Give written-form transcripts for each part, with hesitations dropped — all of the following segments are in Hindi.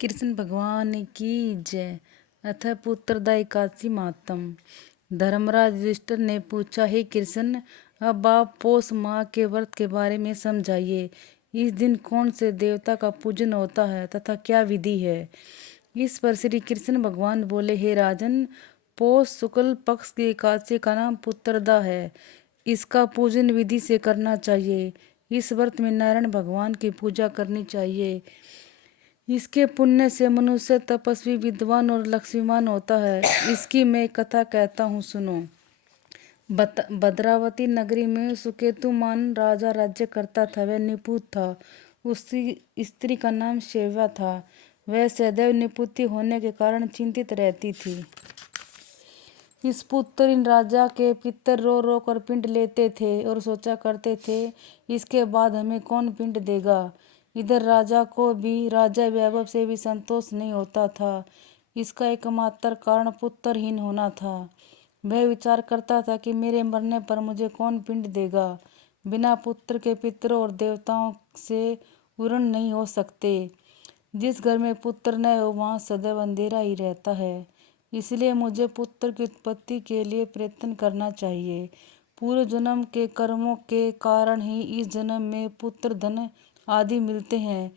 कृष्ण भगवान की जय। अथ पुत्रदा एकादशी मातम। धर्मराज युधिष्ठिर ने पूछा, हे कृष्ण, अब आप पौष माह के व्रत के बारे में समझाइए। इस दिन कौन से देवता का पूजन होता है तथा क्या विधि है। इस पर श्री कृष्ण भगवान बोले, हे राजन, पौष शुक्ल पक्ष की एकादशी का नाम पुत्रदा है। इसका पूजन विधि से करना चाहिए। इस व्रत में नारायण भगवान की पूजा करनी चाहिए। इसके पुण्य से मनुष्य तपस्वी, विद्वान और लक्ष्मीवान होता है। इसकी मैं कथा कहता हूँ, सुनो। भद्रावती नगरी में सुकेतुमान राजा राज्य करता था। वह निपुत था। उसकी स्त्री का नाम शेव्या था। वह सदैव निपुति होने के कारण चिंतित रहती थी। इस पुत्रीन राजा के पितर रो रो कर पिंड लेते थे और सोचा करते थे, इसके बाद हमें कौन पिंड देगा। इधर राजा को भी राजा वैभव से भी संतोष नहीं होता था। इसका एकमात्र कारण पुत्रहीन होना था। वह विचार करता था कि मेरे मरने पर मुझे कौन पिंड देगा। बिना पुत्र के पितरों और देवताओं से उरण नहीं हो सकते। जिस घर में पुत्र न हो वहाँ सदैव अंधेरा ही रहता है। इसलिए मुझे पुत्र की उत्पत्ति के लिए प्रयत्न करना चाहिए। पूर्व जन्म के कर्मों के कारण ही इस जन्म में पुत्र, धन आदि मिलते हैं।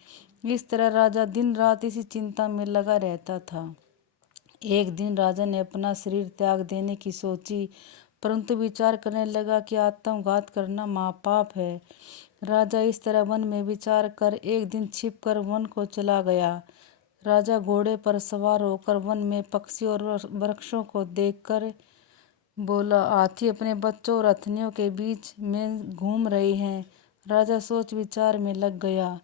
इस तरह राजा दिन रात इसी चिंता में लगा रहता था। एक दिन राजा ने अपना शरीर त्याग देने की सोची, परंतु विचार करने लगा कि आत्मघात करना महापाप है। राजा इस तरह मन में विचार कर एक दिन छिपकर वन को चला गया। राजा घोड़े पर सवार होकर वन में पक्षियों और वृक्षों को देखकर बोला, हाथी अपने बच्चों और हथनियों के बीच में घूम रहे हैं। राजा सोच विचार में लग गया।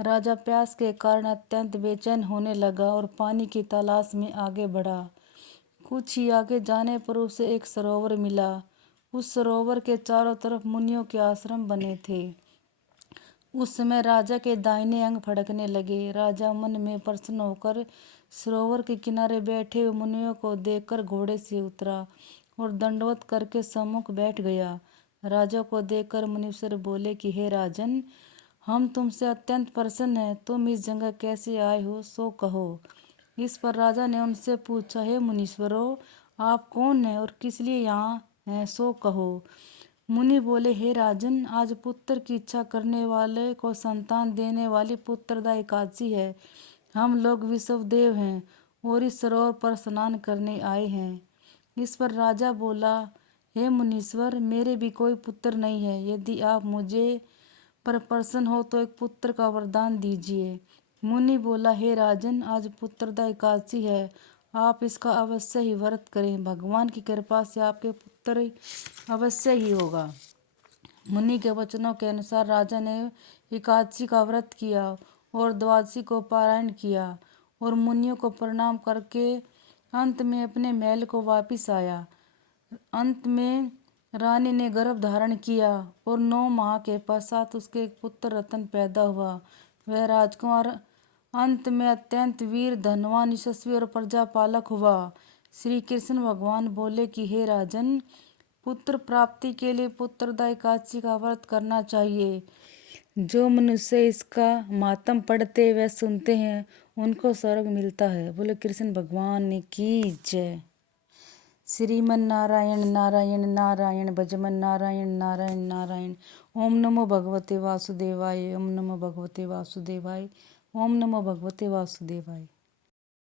राजा प्यास के कारण अत्यंत बेचैन होने लगा और पानी की तलाश में आगे बढ़ा। कुछ ही आगे जाने पर उसे एक सरोवर मिला। उस सरोवर के चारों तरफ मुनियों के आश्रम बने थे। उस समय राजा के दाहिने अंग फड़कने लगे। राजा मन में प्रसन्न होकर सरोवर के किनारे बैठे हुए मुनियों को देखकर घोड़े से उतरा और दंडवत करके सम्मुख बैठ गया। राजा को देखकर मुनीश्वर बोले कि हे राजन, हम तुमसे अत्यंत प्रसन्न हैं। तुम इस जगह कैसे आए हो, सो कहो। इस पर राजा ने उनसे पूछा, हे मुनीश्वरों, आप कौन हैं और किस लिए यहाँ हैं, सो कहो। मुनि बोले, हे राजन, आज पुत्र की इच्छा करने वाले को संतान देने वाली पुत्रदा एकादशी है। हम लोग विश्वदेव हैं और इस सरोवर पर स्नान करने आए हैं। इस पर राजा बोला, हे मुनीश्वर, मेरे भी कोई पुत्र नहीं है। यदि आप मुझे पर प्रसन्न हो तो एक पुत्र का वरदान दीजिए। मुनि बोला, हे राजन, आज पुत्रदा एकादशी है। आप इसका अवश्य ही व्रत करें। भगवान की कृपा से आपके पुत्र अवश्य ही होगा। मुनि के वचनों के अनुसार राजा ने एकादशी का व्रत किया और द्वादशी को पारायण किया और मुनियों को प्रणाम करके अंत में अपने महल को वापिस आया। अंत में रानी ने गर्भ धारण किया और 9 माह के पश्चात उसके एक पुत्र रतन पैदा हुआ। वह राजकुमार अंत में अत्यंत वीर, धनवान, यशस्वी और प्रजापालक हुआ। श्री कृष्ण भगवान बोले कि हे राजन, पुत्र प्राप्ति के लिए पुत्रदा एकादशी का व्रत करना चाहिए। जो मनुष्य इसका मातम पढ़ते व सुनते हैं उनको स्वर्ग मिलता है। बोले कृष्ण भगवान की जय। श्रीमन नारायण नारायण नारायण भजमन नारायण नारायण नारायण। ओम नमो भगवते वासुदेवाय। ओम नमो भगवते वासुदेवाय। ओम नमो भगवते वासुदेवाय।